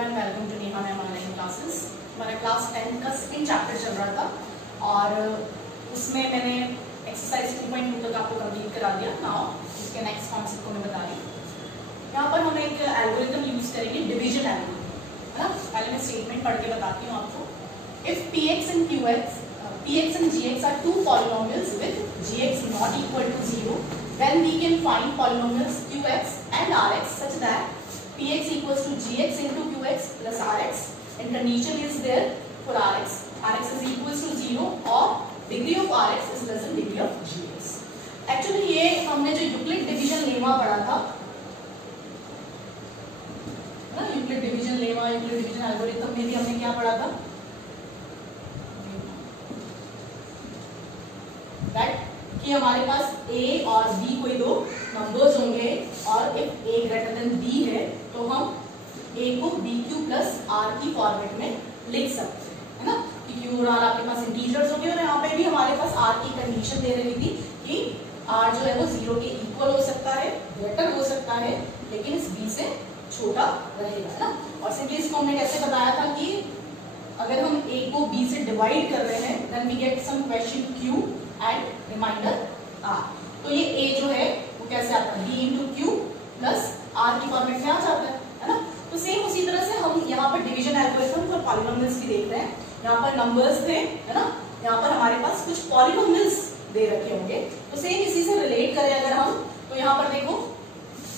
Everyone, welcome to Neha ma'am online classes. हमारा class 10 का second chapter चल रहा था और उसमें मैंने एक्सरसाइज 2.2 तक आपको कंप्लीट करा दिया। नाउ इसके नेक्स्ट कॉन्सेप्ट को मैं बता रही हूँ। यहाँ पर हम एक एल्गोरिथम यूज करेंगे, डिवीजन एल्गोरिथम, है ना। पहले मैं स्टेटमेंट पढ़ के बताती हूँ आपको। If px and gx are two polynomials with gx not equal to 0, then we can find polynomials qx and rx such that px equals to gx into qx plus rx, and condition is there for rx is equals to 0 or degree of rx is less than degree of gx। Actually ये हमने जो Euclid division lemma पढ़ा था ना, Euclid division lemma, Euclid division algorithm में भी हमने क्या पढ़ा था, कि हमारे पास a और b कोई दो नंबर्स होंगे और if a greater than b है तो हम a को bq प्लस r की फॉर्मेट में लिख सकते हैं, है ना। कि q और r आपके पास इंटीजर्स होंगे और यहाँ पे भी हमारे पास r की कंडीशन दे रही थी कि r जो है वो 0 के इक्वल हो सकता है, ग्रेटर हो सकता है, लेकिन इस b से छोटा रहेगा, है ना। और सिंपली इसको हमने कैसे बताया था कि अगर हम a को b से डिवाइड कर रहे हैं then we get some question q and reminder r। तो ये a जो है वो कैसे आता है, b into Q plus r की फॉर्मेट में आ जाता है ना। तो सेम उसी तरह से हम यहाँ पर डिवीजन एल्गोरिथम फॉर पॉलिनोमियल्स की देख रहे हैं। यहाँ पर नंबर्स थे, है ना, यहाँ पर हमारे पास कुछ पॉलिनोमियल्स दे रखे होंगे। तो सेम इसी से रिलेट करें अगर हम, तो यहाँ पर देखो,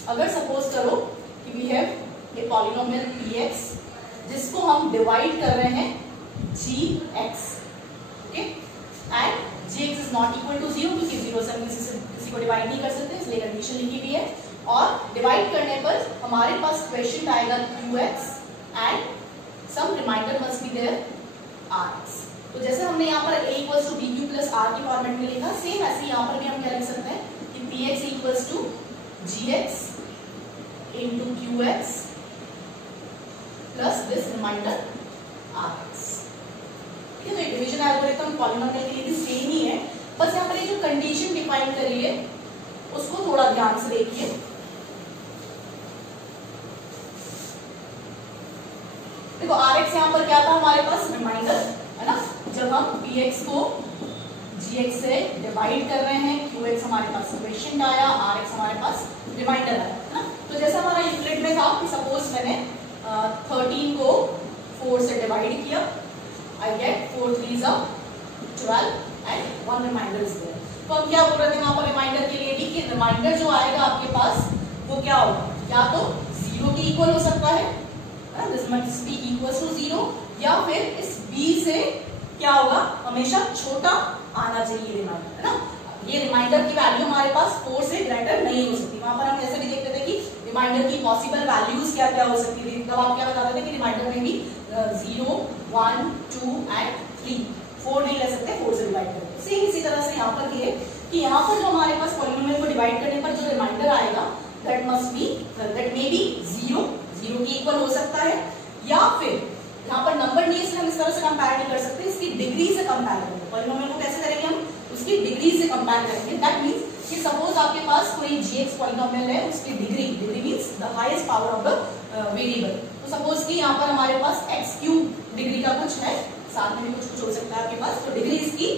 अगर सपोज करो कि we have a polynomial px जिसको हम डिवाइड कर रहे हैं gx, okay, and gx is not equal to 0 क्योंकि 0 से हम किसी को डिवाइड नहीं कर सकते, इसलिए कंडीशन लिखी हुई है। और डिवाइड करने पर हमारे पास क्वेश्चन आएगा qx and some remainder must be there rx। तो जैसे हमने यहाँ पर a equals to bq plus r की फॉर्मेट में लिखा, सेम ऐसे यहाँ पर भी हम क्या लिख सकते हैं कि px equals to gx into qx plus this remainder rx। ठीक है, तो डिवीजन एल्गोरिथम पॉलिनोमियल के लिए भी सेम ही है, बस यहाँ पर ये जो कंडीशन डिफाइन करी है उसको थोड़ा ध्यान से देखिए। देखो rx यहाँ पर क्या था हमारे पास, रिमाइंडर, है ना। जब हम px को gx से डिवाइड कर रहे हैं, qx हमारे पास क्वेश्चन आया, rx हमारे पास रिमाइंडर आया, है ना। तो जैसा हमारा यूक्लिड में था कि सपोज मैंने 13 को 4 से डिवाइड किया, I get 4 3s are 12 and 1 reminder is there। तो हम क्या बोल रहे थे यहाँ पर रिमाइंडर के लिए भी कि रिमाइंडर जो आएगा आपके पास वो क्या होगा, या तो 0 के इक्वल हो सकता है, this must be equal to 0, या फिर इस b से क्या होगा, हमेशा छोटा आना चाहिए रिमाइंडर, है ना। ये रिमाइंडर की वैल्यू हमारे पास 4 से ग्रेटर नहीं हो सकती। वहां पर हम जैसे भी देखते थे कि रिमाइंडर की पॉसिबल वैल्यूज क्या क्या हो सकती थी, तब आप क्या बताते थे कि रिमाइंडर में भी 0 1 2 एंड 3, 4 नहीं ले सकते, 4 से डिवाइड करते। सेम इसी तरह से यहाँ पर ये कि यहाँ पर जो हमारे पास पॉलिनोमियल को डिवाइड करने पर जो रिमाइंडर आएगा दैट मे बी 0 के इक्वल हो सकता है, या फिर यहाँ पर नंबर नहीं है इसलिए हम इस तरह से कंपेयर नहीं कर सकते, इसकी डिग्री से कंपेयर करेंगे। पॉलिनोमियल को कैसे करेंगे हम, उसकी डिग्री से कंपेयर करेंगे। दैट मींस कि सपोज आपके पास कोई gx पॉलिनोमियल है, उसकी degree means the highest power of the variable. तो सपोज कि यहाँ पर हमारे पास x³ डिग्री का कुछ है, साथ में भी कुछ हो सकता है आपके पास, तो डिग्री इसकी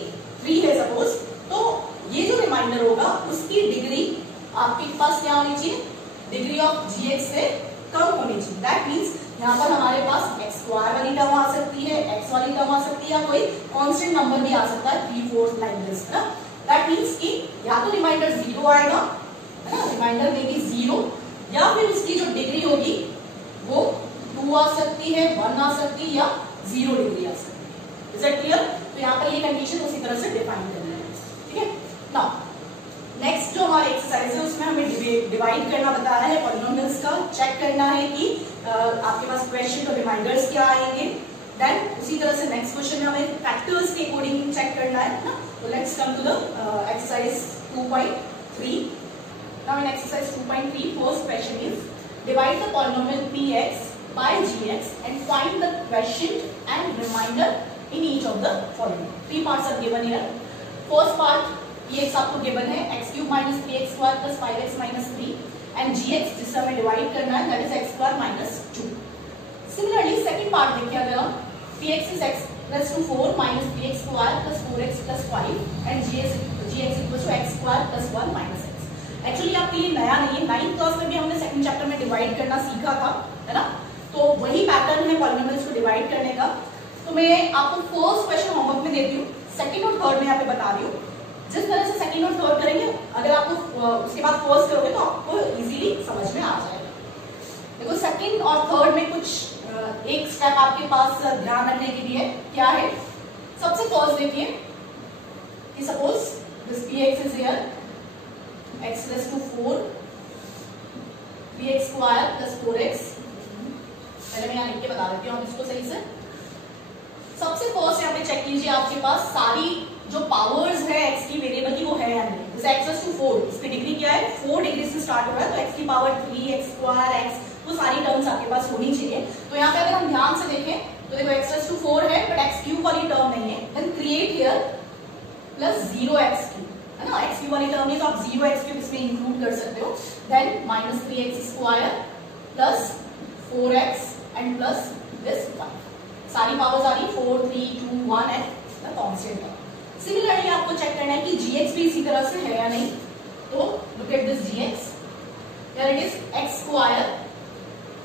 3 है सपोज। तो ये जो रिमाइंडर होगा उसकी डिग्री आपके पास क्या होनी चाहिए, डिग्री ऑफ gx से कम होनी चाहिए। दैट मींस यहाँ पर हमारे पास x² वाली टर्म आ सकती है, x वाली टर्म आ सकती है, या कोई कांस्टेंट नंबर भी आ सकता है, 3 4 लाइक दिस, है ना। दैट मींस कि या तो रिमाइंडर 0 आएगा, है ना, रिमाइंडर में भी 0, या फिर उसकी जो डिग्री होगी वो 2 आ सकती है, 1 आ सकती है, या 0 डिग्री आ सकती है। Is it clear? तो यहाँ पर ये कंडीशन उसी तरह से डिफाइन करना है, ठीक है। नाउ नेक्स्ट जो हमारी एक्सरसाइज है उसमें हमें डिवाइड करना बताया है पॉलिनोमियल्स का, चेक करना है कि आपके पास क्वेश्चन और रिमाइंडर्स क्या आएंगे। देन उसी तरह से नेक्स्ट क्वेश्चन में हमें फैक्टर्स के अकॉर्डिंग चेक करना है ना। तो let's come to the exercise 2.3। Now in exercise 2.3 first question is divide the polynomial px by gx and find the quotient and remainder in each of the following। 3 parts are given here। first part px आपको given है x³ minus 3x² plus 5x minus 3 and gx जिससे हमें divide करना है that is x² minus 2। Similarly part देखिए अगर हम px is x plus 4 minus px square plus 4x plus 5 and gx equals to x square plus 1 minus x. Actually आपके लिए नया नहीं है, 9th क्लास में भी हमने सेकंड चैप्टर में डिवाइड करना सीखा था, है ना? तो वही पैटर्न है पॉलिनोमियल्स को डिवाइड करने का। तो मैं आपको फर्स्ट क्वेश्चन होमवर्क में देती हूँ, सेकंड और थर्ड में यहाँ पे बता रही हूँ। जिस तरह से सेकंड और थर्ड करेंगे, अगर आपको उसके बाद फर्स्ट करोगे तो आपको इजीली समझ में आ जाएगा। देखो सेकंड और थर्ड में कुछ एक स्टेप आपके पास ध्यान रखने के लिए क्या है। सबसे फर्स्ट देखिए कि suppose this px is here x raised to 4 px square plus 4x। पहले मैं यहाँ लिख के बता देती हूँ इसको सही से। सबसे फर्स्ट यहाँ पे चेक कीजिए आपके पास सारी जो पावर्स है x की वेरिएबल की वो है या नहीं। जैसे x raised to 4, इसकी डिग्री क्या है, 4 डिग्री से स्टार्ट हो रहा है, तो x की पावर 3 x स्क्वायर x, वो सारी टर्म्स आपके पास होनी चाहिए। तो यहाँ पे अगर हम ध्यान से देखें तो देखो x raised to 4 है बट x क्यूब वाली टर्म नहीं है, then create here plus 0x cube, है ना? x क्यूब वाली टर्म नहीं तो आप 0x क्यूब इसमें इंक्लूड कर सकते हो, then minus 3x square plus 4x and plus this 1, सारी पावर्स आ रही 4 3 2 1 and the constant term. Similarly आपको चेक करना है कि gx भी इसी तरह से है या नहीं। तो look at this gx, here it is x square,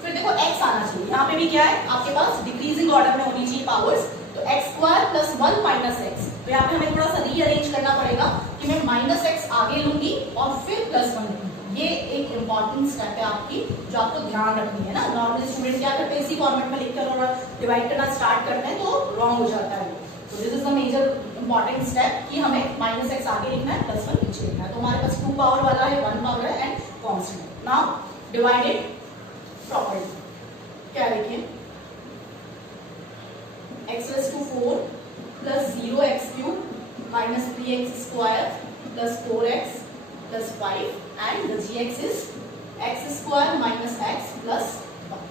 फिर देखो x आना चाहिए, यहाँ पे भी क्या है आपके पास डिक्रीजिंग ऑर्डर में होनी चाहिए पावर्स, तो x square plus 1 minus x। तो यहाँ पे हमें थोड़ा सा रीअरेंज करना पड़ेगा कि मैं माइनस x आगे लूंगी और फिर प्लस 1 लूंगी। ये एक इंपॉर्टेंट स्टेप है आपकी जो आपको ध्यान रखनी है ना। नॉर्मली स्टूडेंट क्या करते हैं, इसी फॉर्मेट में लिखकर और डिवाइड करना स्टार्ट करते हैं तो रॉन्ग हो जाता है। तो this is the major important step कि हमें माइनस x आगे लिखना है, प्लस 1 पीछे लिखना है। तो हमारे पास 2 पावर वाला है, 1 पावर है and constant. Now divided property क्या लिखें, x raised to 4 plus 0x cube minus 3x square plus 4x plus 5 and the gx is x square minus x plus 1।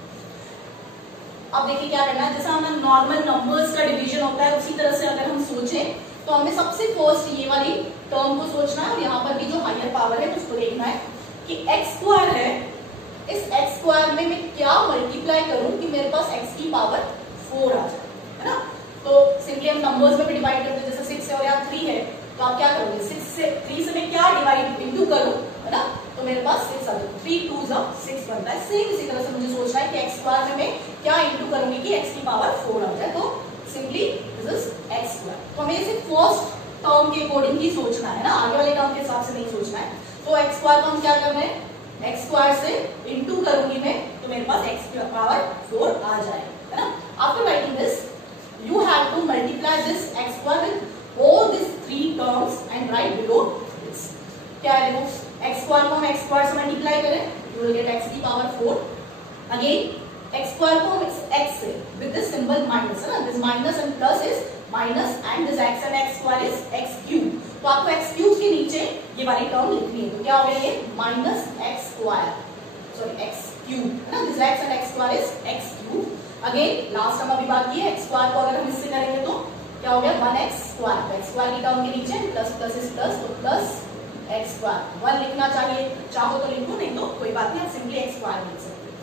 अब देखिए क्या करना है, जैसा हमें नॉर्मल नंबर्स का डिवीजन होता है उसी तरह से अगर हम सोचें तो हमें सबसे फर्स्ट ये वाली टर्म को सोचना है और यहाँ पर भी जो हायर पावर है उसको देखना है कि x स्क्वायर है, इस x स्क्वायर में मैं क्या मल्टीप्लाई करूं कि मेरे पास x की पावर 4 आ जाए, है ना? तो सिंपली हम नंबर्स में भी डिवाइड करते हैं, जैसे 6 है और यहाँ 3 है, तो आप क्या करोगे, 3 से मैं क्या डिवाइड इंटू करूं, है ना? तो मेरे पास 6 आ जाए, 3 2 6 बनता है। सेम इसी तरह से मुझे सोचना है कि x स्क्वायर में मैं क्या इंटू करूंगी कि x की पावर 4 आ जाए, तो simply this is x square. तो हमें इसे फर्स्ट टर्म के अकॉर्डिंग ही सोचना है ना, आगे वाले टर्म के हिसाब से नहीं सोचना है। तो x स्क्वायर को हम क्या कर रहे हैं, x स्क्वायर से इंटू करूंगी मैं तो मेरे पास x की पावर 4 आ जाएगा, है ना? After writing this you have to multiply this x square with all these 3 terms and write below this। क्या है देखो, x square को हम x square से मल्टीप्लाई करें, you will get x की पावर 4। अगेन x square को हम x से with this symbol minus, है ना? This minus and plus is minus and this x and x square is x cube। तो आपको x cube के नीचे ये वाली टर्म लिखनी है, तो क्या हो गया ये minus x square, sorry x cube, है ना? This x and x square is x cube। Again last हम अभी बात की है, x स्क्वायर को अगर हम इससे करेंगे तो क्या हो गया 1x स्क्वायर, तो x स्क्वायर की टर्म के नीचे प्लस प्लस इज प्लस, तो प्लस x स्क्वायर 1 लिखना चाहिए, चाहो तो लिखो, नहीं तो कोई बात नहीं, आप सिंपली x स्क्वायर लिख सकते हैं।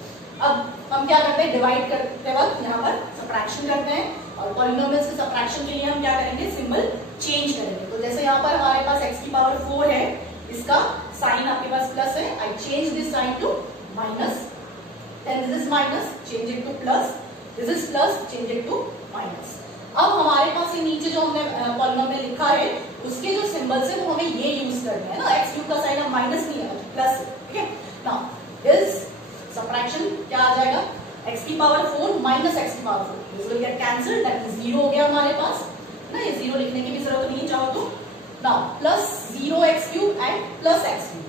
अब हम क्या करते हैं, डिवाइड करते वक्त यहाँ पर सबट्रैक्शन करते हैं और पॉलिनोमियल्स के सबट्रैक्शन के लिए हम क्या करेंगे, सिंबल चेंज करेंगे। तो जैसे यहाँ पर हमारे पास x की पावर 4 है, इसका साइन आपके पास प्लस है, I change this sign to minus, then this is minus, change it to plus, this is plus, change it to minus. अब हमारे पास ये नीचे जो हमने पॉलिनोमियल लिखा है उसके जो सिंबल्स है वो हमें ये यूज करने हैं ना, x क्यूब का साइन अब माइनस नहीं है प्लस, ठीक है? नाउ दिस सबट्रैक्शन क्या आ जाएगा, x की पावर 4 माइनस x की power 4, this will get cancelled, that means 0 हो गया हमारे पास ना, ये 0 लिखने की भी जरूरत नहीं चाहो तो। Now plus 0x cube and plus x cube,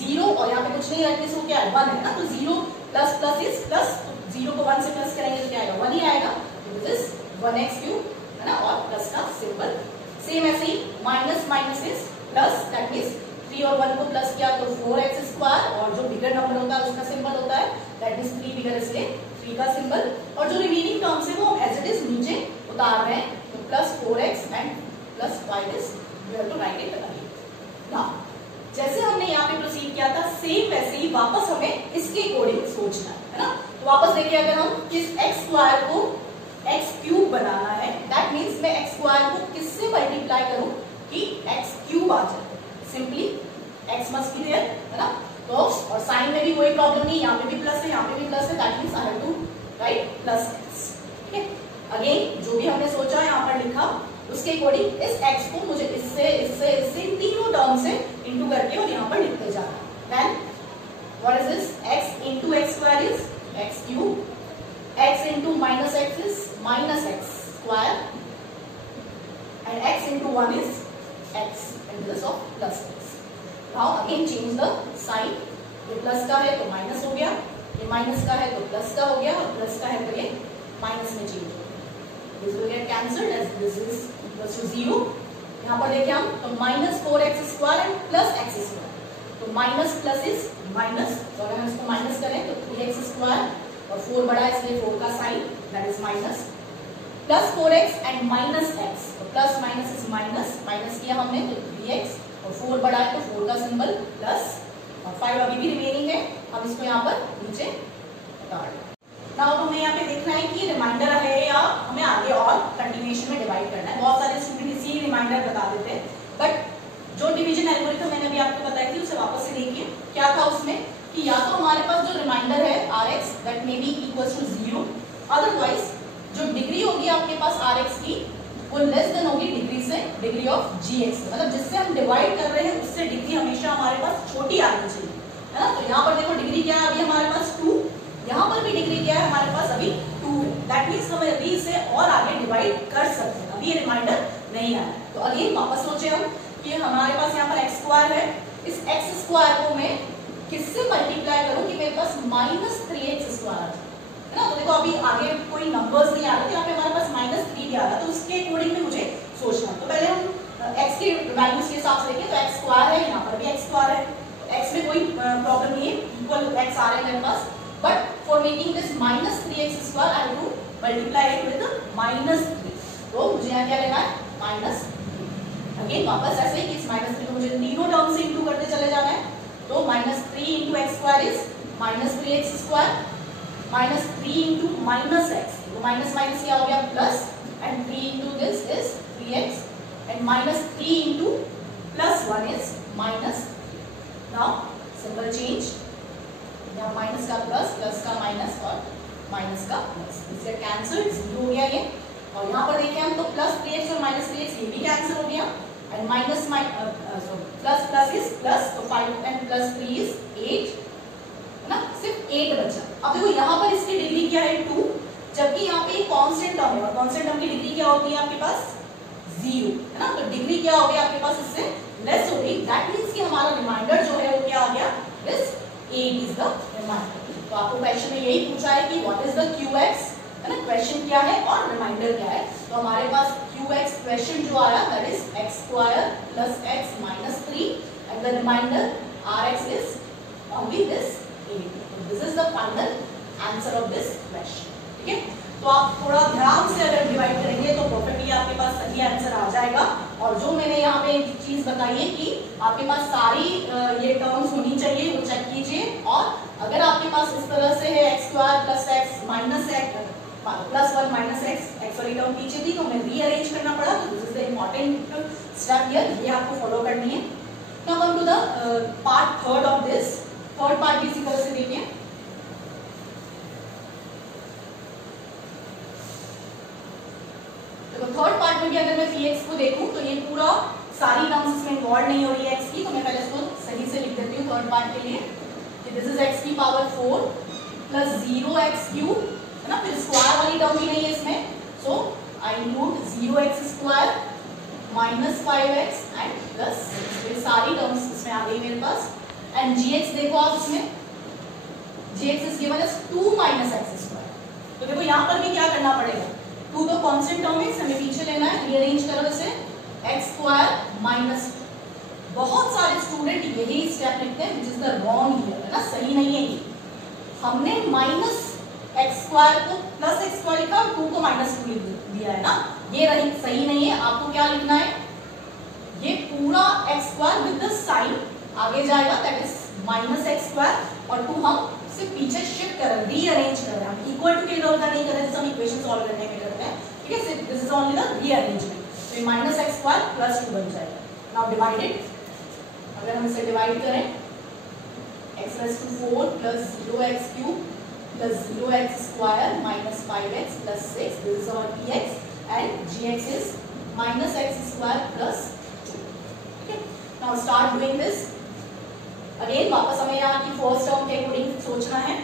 0 और यहाँ पे कुछ नहीं रखने से वो क्या है 1 है ना, तो 0 प्लस प्लस इज प्लस, 0 को 1 से प्लस करेंगे तो क्या आएगा 1 ही आएगा, तो दिस इज 1x क्यूब, है ना? और प्लस का सिंबल सेम ऐसे ही minus minus is plus, that means 3 और 1 को प्लस किया तो 4x स्क्वायर, और जो बिगर नंबर होता है उसका सिंबल होता है दैट मींस 3 बिगर इसलिए 3 का सिंबल, और जो रिमेनिंग टर्म्स है वो हम एज इट इज नीचे उतार रहे हैं, तो plus 4x and plus 5 is we have to write it again. Now जैसे हमने यहाँ पे प्रोसीड किया था सेम वैसे ही वापस हमें इसके अकॉर्डिंग सोचना है ना। तो वापस देखिए, अगर हम किस x स्क्वायर को स्क्वायर को किससे मल्टीप्लाई करूं कि एक्स क्यूब आ जाए? Simply x must be there, है ना? तो और साइन में भी कोई प्रॉब्लम नहीं, यहाँ पे भी प्लस है, यहाँ पे भी प्लस है, that means I have to write plus x. ठीक है, अगेन जो भी हमने सोचा यहाँ पर लिखा उसके अकॉर्डिंग इस एक्स को मुझे इससे इससे इससे इन तीनों टर्म से इंटू करके और यहाँ पर लिखते जाना। Then what is this? x into x square is x cube, x into minus x is minus x square, and x into 1 is x, and this of plus x. Now again change the sign. ये plus का है तो minus हो गया, ये minus का है तो प्लस का हो गया, और प्लस का है तो ये माइनस में चेंज हो गया। This will get cancelled as this is equals to 0. यहाँ पर देखिए हम तो minus 4x square and plus x square, तो माइनस प्लस इज माइनस, तो अगर हम इसको माइनस करें तो 3x स्क्वायर और 4 बड़ा है इसलिए 4 का sign that is minus, plus 4x and minus x, तो plus minus is minus, minus किया हमने तो 3x और 4 बड़ा है तो 4 का सिंबल प्लस, और 5 अभी भी रिमेनिंग है, हम इसको यहाँ पर नीचे हटा दें। नाउ हमें यहाँ पे देखना है कि रिमाइंडर है या हमें आगे और कंटिन्यूएशन में डिवाइड करना है। बहुत सारे स्टूडेंट इसी रिमाइंडर बता देते हैं, बट जो डिवीजन एल्गोरिथम मैंने अभी आपको बताई थी उसे वापस से देखिए। क्या था उसमें कि या तो हमारे पास जो रिमाइंडर है rx that may be equals to 0, otherwise जो डिग्री होगी आपके पास rx की वो लेस देन होगी डिग्री से डिग्री ऑफ gx, मतलब जिससे हम डिवाइड कर रहे हैं उससे डिग्री हमेशा हमारे पास छोटी आनी चाहिए, है ना? तो यहाँ पर देखो डिग्री क्या है अभी हमारे पास 2, यहाँ पर भी डिग्री क्या है हमारे पास अभी 2 है, दैट मींस हम अभी इसे और आगे डिवाइड कर सकते हैं, अभी ये रिमाइंडर नहीं आया। तो अगेन वापस सोचे हम कि हमारे पास यहाँ पर x स्क्वायर है, इस x स्क्वायर को मैं किससे मल्टीप्लाई करूं कि मेरे पास माइनस 3x स्क्वायर आ जाए, है ना? तो देखो अभी आगे कोई नंबर्स नहीं आ रहे थे, यहाँ पे हमारे पास माइनस 3 भी आ रहा, तो उसके अकॉर्डिंग में मुझे सोचना है। तो पहले हम x की वैल्यूज के हिसाब से देखें, तो x स्क्वायर है, यहाँ पर भी x स्क्वायर है, x में कोई प्रॉब्लम नहीं है, इक्वल x आ रहे हैं मेरे पास, but for making this minus 3x square I have to multiply it with minus 3, तो मुझे यहाँ क्या लेना है minus 3। अगेन वापस ऐसे ही इस minus 3 को मुझे तीनों टर्म से इंटू करते चले जाना है, तो minus 3 into x square is minus 3x square, minus 3 into minus x, तो minus minus क्या हो गया plus, and 3 into this is 3x, and minus 3 into plus 1 is minus 3। now symbol change, यहाँ माइनस का प्लस, प्लस का minus और minus का plus, इससे कैंसिल 0 हो गया ये, और यहाँ पर देखिए हम तो प्लस 3x और माइनस 3x ये भी कैंसिल हो गया, and minus plus plus is plus, तो 5 एंड प्लस 3 इज 8, है ना? सिर्फ 8 बचा। अब देखो यहाँ पर इसकी डिग्री क्या है 2, जबकि यहाँ पे कांस्टेंट टर्म है, और कांस्टेंट टर्म की डिग्री क्या होती है आपके पास 0, है ना? तो डिग्री क्या हो गई आपके पास इससे लेस हो गई, दैट मींस कि हमारा रिमाइंडर जो है वो क्या आ गया दिस 8 is the remainder। तो आपको क्वेश्चन में यही पूछा है कि व्हाट इज द qx, है ना? क्वेश्चन क्या है और रिमाइंडर क्या है, तो हमारे पास qx क्वेश्चन जो आया that is x square plus x minus 3, and the remainder rx is only this 8। This is the final answer of this question. ठीक है, तो आप थोड़ा ध्यान से अगर डिवाइड करेंगे तो परफेक्टली आपके पास सही आंसर आ जाएगा। और जो मैंने यहाँ पे एक चीज बताई है कि आपके पास सारी ये टर्म्स होनी चाहिए, वो चेक कीजिए, और अगर आपके पास इस तरह से है x square plus x minus x plus 1 minus x वाली टर्म पीछे थी तो हमें रीअरेंज करना पड़ा, तो this is the important step here, ये आपको फॉलो करनी है। Now come to the part third of this, third part भी इसी तरह से देखिए। तो थर्ड पार्ट में भी अगर मैं px को देखूं तो ये पूरा सारी टर्म्स इसमें इन्वॉल्व नहीं हो रही है x की, तो मैं पहले इसको सही से लिख देती हूँ थर्ड पार्ट के लिए कि दिस इज x की पावर 4 प्लस 0x क्यूब, है ना? फिर स्क्वायर वाली टर्म भी नहीं है इसमें, so I include 0x square minus 5x and plus 6, फिर सारी टर्म्स इसमें आ गई मेरे पास। एंड gx देखो आप इसमें gx is given as 2 minus x square, तो देखो यहाँ पर भी क्या करना पड़ेगा, 2 तो कांस्टेंट टर्म है, हमें पीछे लेना है, रीअरेंज करो इसे x स्क्वायर माइनस, बहुत सारे स्टूडेंट यही स्टेप लिखते हैं which is the wrong here, है ना? सही नहीं है ये, हमने माइनस एक्स स्क्वायर को प्लस एक्स स्क्वायर लिखा और 2 को माइनस 2 लिख दिया है ना, ये रही सही नहीं है। आपको क्या लिखना है, ये पूरा x square with the sign आगे जाएगा that is minus x square, और 2 हम सिर्फ पीछे शिफ्ट कर रहे हैं, रीअरेंज कर रहे हैं, हम इक्वल टू के इधर उधर नहीं कर रहे जैसे हम इक्वेशन सॉल्व करने में करते हैं। ठीक है, this is only the rearrangement. तो माइनस एक्स स्क्वायर प्लस 2 बन जाएगा। नाउ डिवाइडेड, अगर हम इसे डिवाइड करें x raise to 4 plus 0x cube plus 0x square minus 5x plus 6, this is our px and gx is minus x square plus 2। ठीक है, now start doing this again. वापस हमें यहाँ की फर्स्ट टर्म के according सोचना है।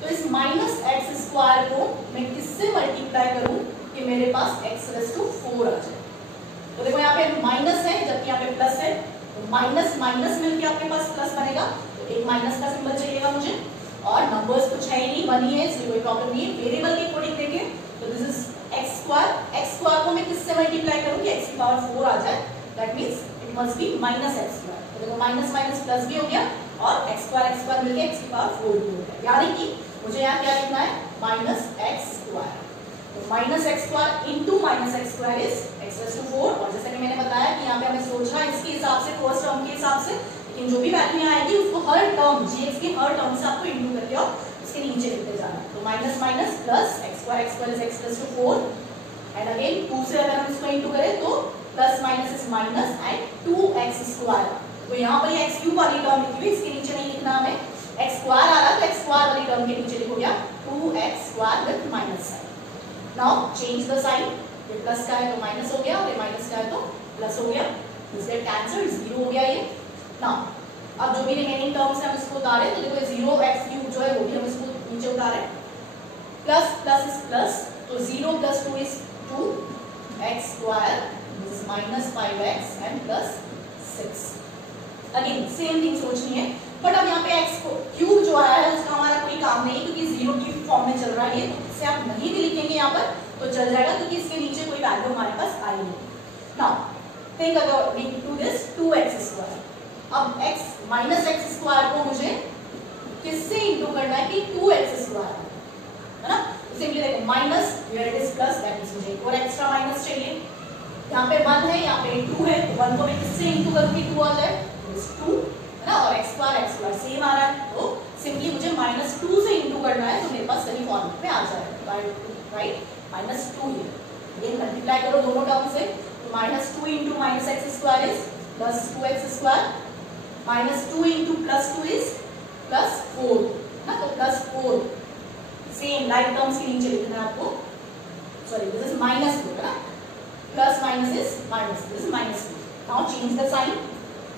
तो इस माइनस एक्स स्क्वायर को मैं किससे मल्टीप्लाई करूं कि मेरे पास x रेज़ टू 4 आ जाए। तो देखो यहाँ पे माइनस है जबकि यहाँ पे प्लस है, तो माइनस माइनस मिलके आपके पास प्लस बनेगा, तो एक माइनस का सिंबल चाहिएगा मुझे। और नंबर्स कुछ है ही नहीं, 1 ही है, इसलिए कोई प्रॉब्लम नहीं है। वेरिएबल के अकॉर्डिंग देखें तो दिस इज एक्स स्क्वायर को मैं किससे मल्टीप्लाई करूं कि x की पावर 4 आ जाए, that means it must be minus x square. तो देखो माइनस माइनस प्लस भी हो गया और x स्क्वायर मिलके x की पावर 4 भी हो गया, यानी कि मुझे यहाँ क्या लिखना है माइनस एक्स स्क्वायर। तो minus x square into minus x square is x raise to 4। और जैसे कि मैंने बताया कि यहाँ पे हमें सोचना है इसके हिसाब से, फर्स्ट टर्म के हिसाब से, लेकिन जो भी वैल्यू यहाँ आएगी उसको हर टर्म gx की हर टर्म से आपको इंटू करके और उसके नीचे लिखते जाना है। तो minus minus plus x square is x raise to 4 and again 2 से अगर हम इसको इंटू करें तो plus minus is minus and 2x square. तो यहाँ पर ये x क्यूब वाली टर्म लिखी हुई, इसके नीचे नहीं लिखना हमें, x स्क्वायर आ रहा है तो x स्क्वायर वाली टर्म के नीचे लिखो क्या 2x square with minus sign. Now change the sign, ये प्लस का है तो माइनस हो गया और ये माइनस का है तो प्लस हो गया, दिस गेट कैंसिल्ड, 0 हो गया ये। नाउ अब जो भी रिमेनिंग टर्म्स है हम इसको उतारे तो देखो 0x क्यूब जो है वो भी हम इसको नीचे उतारे, प्लस प्लस इज प्लस, तो 0 plus 2 is 2x square, this is minus 5x and plus 6। Again same thing सोचनी है, बट अब यहाँ पे x क्यूब जो आया है उसका हमारा कोई काम नहीं क्योंकि 0 की फॉर्म में चल रहा है ये, तो इससे आप नहीं भी लिखेंगे यहाँ पर तो चल जाएगा क्योंकि इसके नीचे कोई वैल्यू हमारे पास आई नहीं। Now think according to this 2x square. अब x माइनस एक्स स्क्वायर को मुझे किससे इंटू करना है कि 2x स्क्वायर है ना, सिंपली देखो minus here it is plus, that means मुझे एक और एक्स्ट्रा माइनस चाहिए। यहाँ पे 1 है, यहाँ पे 2 है, तो 1 को मैं किससे इंटू करूँगी 2 आ जाए, तो इस 2 है ना, और x स्क्वायर सेम आ रहा है तो सिंपली मुझे माइनस 2 से इंटू करना है तो मेरे पास सही फॉर्मेट में आ जाएगा, राइट, माइनस 2 ये मल्टीप्लाई करो दोनों टर्म से, तो minus 2 into minus x square is plus 2x square, minus 2 into plus 2 is plus 4 ना, तो प्लस 4 सेम लाइक टर्म्स के नीचे लिखना है आपको, सॉरी दिस इज माइनस 2 है ना, plus minus is minus, this is minus 2। Now change the sign,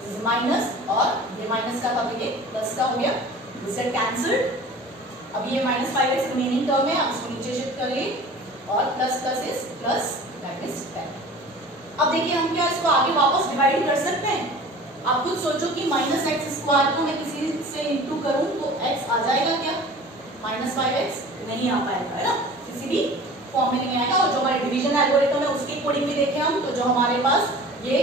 this is minus और ये माइनस का था ये प्लस का हो गया, दिस इज कैंसिल्ड। अब ये माइनस 5x रिमेनिंग टर्म है, आप इसको नीचे शिफ्ट करिए और plus plus is plus, that is 10। अब देखिए हम क्या इसको आगे वापस डिवाइड कर सकते हैं। आप खुद सोचो कि माइनस एक्स स्क्वायर को मैं किसी से इंटू करूं तो x आ जाएगा क्या, माइनस 5x नहीं आ पाएगा है ना, किसी भी फॉर्म में नहीं आएगा। और जो हमारे डिवीजन एल्गोरिथम है उसके अकॉर्डिंग भी देखें हम तो जो हमारे पास ये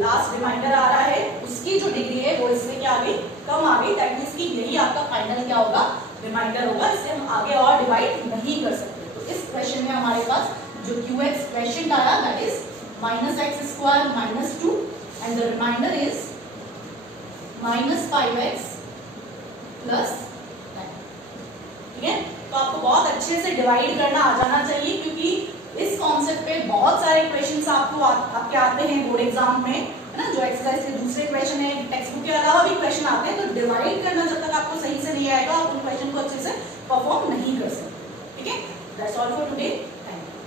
लास्ट रिमाइंडर आ रहा है उसकी जो डिग्री है वो इससे क्या आ गई, कम आ गई, दैट मींस कि यही आपका फाइनल क्या होगा, रिमाइंडर होगा, इससे हम आगे और डिवाइड नहीं कर सकते। तो इस क्वेश्चन में हमारे पास जो QX क्वेश्चन आया that is minus x square minus 2 and the remainder is minus 5x plus 9। ठीक है, तो आपको बहुत अच्छे से डिवाइड करना आ जाना चाहिए क्योंकि इस कॉन्सेप्ट पे बहुत सारे क्वेश्चंस आपको आपके आते हैं बोर्ड एग्जाम में है ना, जो एक्सरसाइज के दूसरे क्वेश्चन है, टेक्स्ट बुक के अलावा भी क्वेश्चन आते हैं, तो डिवाइड करना जब तक आपको सही से नहीं आएगा आप उन क्वेश्चन को अच्छे से परफॉर्म नहीं कर सकते। ठीक है, that's all for today, thank you.